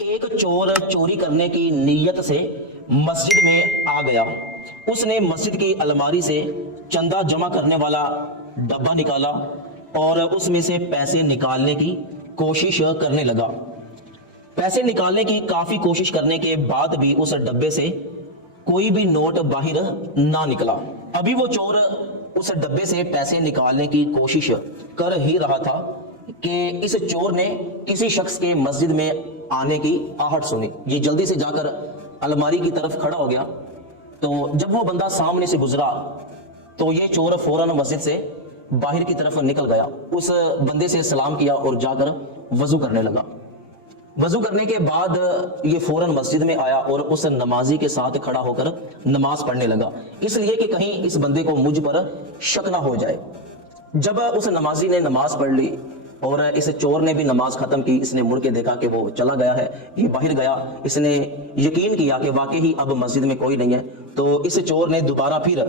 ایک چور چوری کرنے کی نیت سے مسجد میں آ گیا۔ اس نے مسجد کی الماری سے چندہ جمع کرنے والا ڈبہ نکالا اور اس میں سے پیسے نکالنے کی کوشش کرنے لگا۔ پیسے نکالنے کی کافی کوشش کرنے کے بعد بھی اس ڈبے سے کوئی بھی نوٹ باہر نہ نکلا۔ ابھی وہ چور اس ڈبے سے پیسے نکالنے کی کوشش کر ہی رہا تھا کہ اس چور نے کسی شخص کے مسجد میں آنے کی آہٹ سنی۔ یہ جلدی سے جا کر الماری کی طرف کھڑا ہو گیا، تو جب وہ بندہ سامنے سے گزرا تو یہ چور فوراً مسجد سے باہر کی طرف نکل گیا۔ اس بندے سے سلام کیا اور جا کر وضو کرنے لگا۔ وضو کرنے کے بعد یہ فوراً مسجد میں آیا اور اس نمازی کے ساتھ کھڑا ہو کر نماز پڑھنے لگا، اس لیے کہ کہیں اس بندے کو مجھ پر شک نہ ہو جائے۔ جب اس نمازی نے نماز پڑھ لی اور اس چور نے بھی نماز ختم کی، اس نے مڑ کے دیکھا کہ وہ چلا گیا ہے، یہ باہر گیا۔ اس نے یقین کیا کہ واقعی اب مسجد میں کوئی نہیں ہے، تو اس چور نے دوبارہ پھر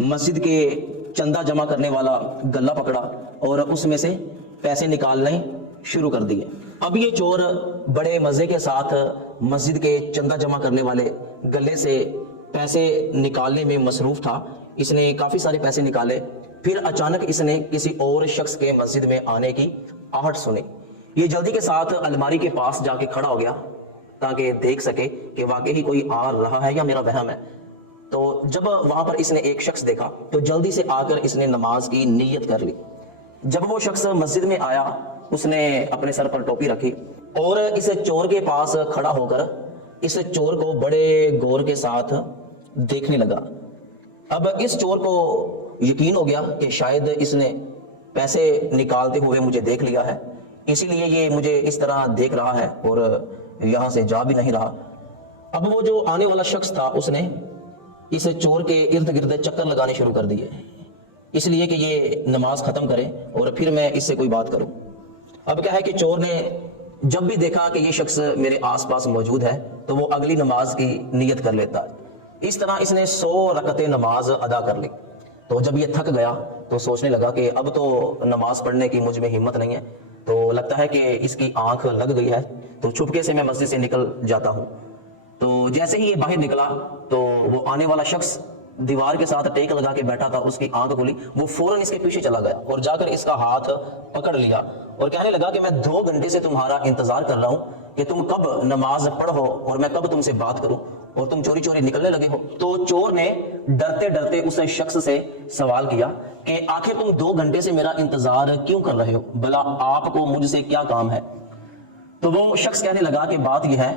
مسجد کے چندہ جمع کرنے والا گلہ پکڑا اور اس میں سے پیسے نکالنے شروع کر دیے۔ اب یہ چور بڑے مزے کے ساتھ مسجد کے چندہ جمع کرنے والے گلے سے پیسے نکالنے میں مصروف تھا۔ اس نے کافی سارے پیسے نکالے، پھر اچانک اس نے کسی اور شخص کے مسجد میں آنے کی آہٹ سنی۔ یہ جلدی کے ساتھ الماری کے پاس جا کے کھڑا ہو گیا تاکہ دیکھ سکے کہ واقعی کوئی آ رہا ہے یا میرا وہم ہے۔ تو جب وہاں پر اس نے ایک شخص دیکھا تو جلدی سے آ کر اس نے نماز کی نیت کر لی۔ جب وہ شخص مسجد میں آیا، اس نے اپنے سر پر ٹوپی رکھی اور اس چور کے پاس کھڑا ہو کر اس چور کو بڑے غور کے ساتھ دیکھنے لگا۔ اب اس چور کو یقین ہو گیا کہ شاید اس نے پیسے نکالتے ہوئے مجھے دیکھ لیا ہے، اسی لیے یہ مجھے اس طرح دیکھ رہا ہے اور یہاں سے جا بھی نہیں رہا۔ اب وہ جو آنے والا شخص تھا اس نے اس چور کے ارد گرد چکر لگانے شروع کر دیے، اس لیے کہ یہ نماز ختم کرے اور پھر میں اس سے کوئی بات کروں۔ اب کیا ہے کہ چور نے جب بھی دیکھا کہ یہ شخص میرے آس پاس موجود ہے تو وہ اگلی نماز کی نیت کر لیتا ہے۔ اس طرح اس نے 100 رکعتیں نماز ادا کر لی۔ تو جب یہ تھک گیا تو سوچنے لگا کہ اب تو نماز پڑھنے کی مجھ میں ہمت نہیں ہے، تو لگتا ہے کہ اس کی آنکھ لگ گئی ہے، تو چھپکے سے میں مسجد سے نکل جاتا ہوں۔ تو جیسے ہی یہ باہر نکلا تو وہ آنے والا شخص دیوار کے ساتھ ٹیک لگا کے بیٹھا تھا، اس کی آنکھ کھلی، وہ فوراً اس کے پیچھے چلا گیا اور جا کر اس کا ہاتھ پکڑ لیا اور کہنے لگا کہ میں 2 گھنٹے سے تمہارا انتظار کر رہا ہوں کہ تم کب نماز پڑھو اور میں کب تم سے بات کروں، اور تم چوری چوری نکلنے لگے ہو۔ تو چور نے ڈرتے ڈرتے اس شخص سے سوال کیا کہ آخر تم 2 گھنٹے سے میرا انتظار کیوں کر رہے ہو؟ بھلا آپ کو مجھ سے کیا کام ہے؟ تو وہ شخص کہنے لگا کہ بات یہ ہے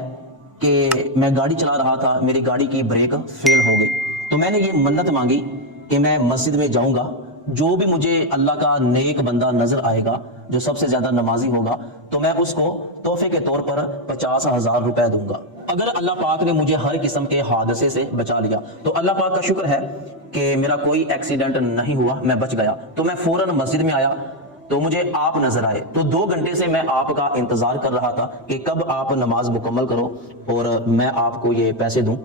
کہ میں گاڑی چلا رہا تھا، میری گاڑی کی بریک فیل ہو گئی، تو میں نے یہ منت مانگی کہ میں مسجد میں جاؤں گا، جو بھی مجھے اللہ کا نیک بندہ نظر آئے گا جو سب سے زیادہ نمازی ہوگا تو میں اس کو تحفے کے طور پر 50,000 روپے دوں گا۔ اگر اللہ پاک نے مجھے ہر قسم کے حادثے سے بچا لیا تو اللہ پاک کا شکر ہے کہ میرا کوئی ایکسیڈنٹ نہیں ہوا، میں بچ گیا، تو میں فوراً مسجد میں آیا تو مجھے آپ نظر آئے، تو 2 گھنٹے سے میں آپ کا انتظار کر رہا تھا کہ کب آپ نماز مکمل کرو اور میں آپ کو یہ پیسے دوں،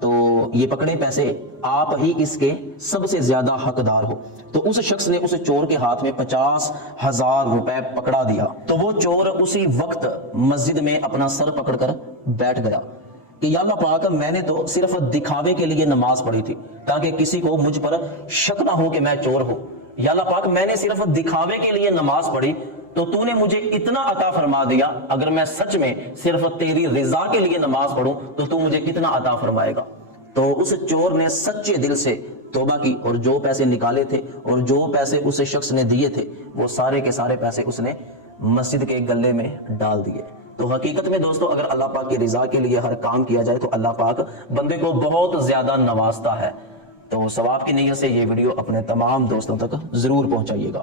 تو یہ پکڑے پیسے، آپ ہی اس کے سب سے زیادہ حقدار ہو۔ تو اس شخص نے اس چور کے ہاتھ میں 50,000 روپے پکڑا دیا۔ تو وہ چور اسی وقت مسجد میں اپنا سر پکڑ کر بیٹھ گیا کہ یا اللہ پاک، میں نے تو صرف دکھاوے کے لیے نماز پڑھی تھی تاکہ کسی کو مجھ پر شک نہ ہو کہ میں چور ہوں۔ یا اللہ پاک، میں نے صرف دکھاوے کے لیے نماز پڑھی تو تو نے مجھے اتنا عطا فرما دیا، اگر میں سچ میں صرف تیری رضا کے لیے نماز پڑھوں تو تو مجھے کتنا عطا فرمائے گا۔ تو اس چور نے سچے دل سے توبہ کی اور جو پیسے نکالے تھے اور جو پیسے اس شخص نے دیے تھے وہ سارے کے سارے پیسے اس نے مسجد کے گلے میں ڈال دیے۔ تو حقیقت میں دوستو، اگر اللہ پاک کی رضا کے لیے ہر کام کیا جائے تو اللہ پاک بندے کو بہت زیادہ نوازتا ہے۔ تو ثواب کی نیت سے یہ ویڈیو اپنے تمام دوستوں تک ضرور پہنچائیے گا۔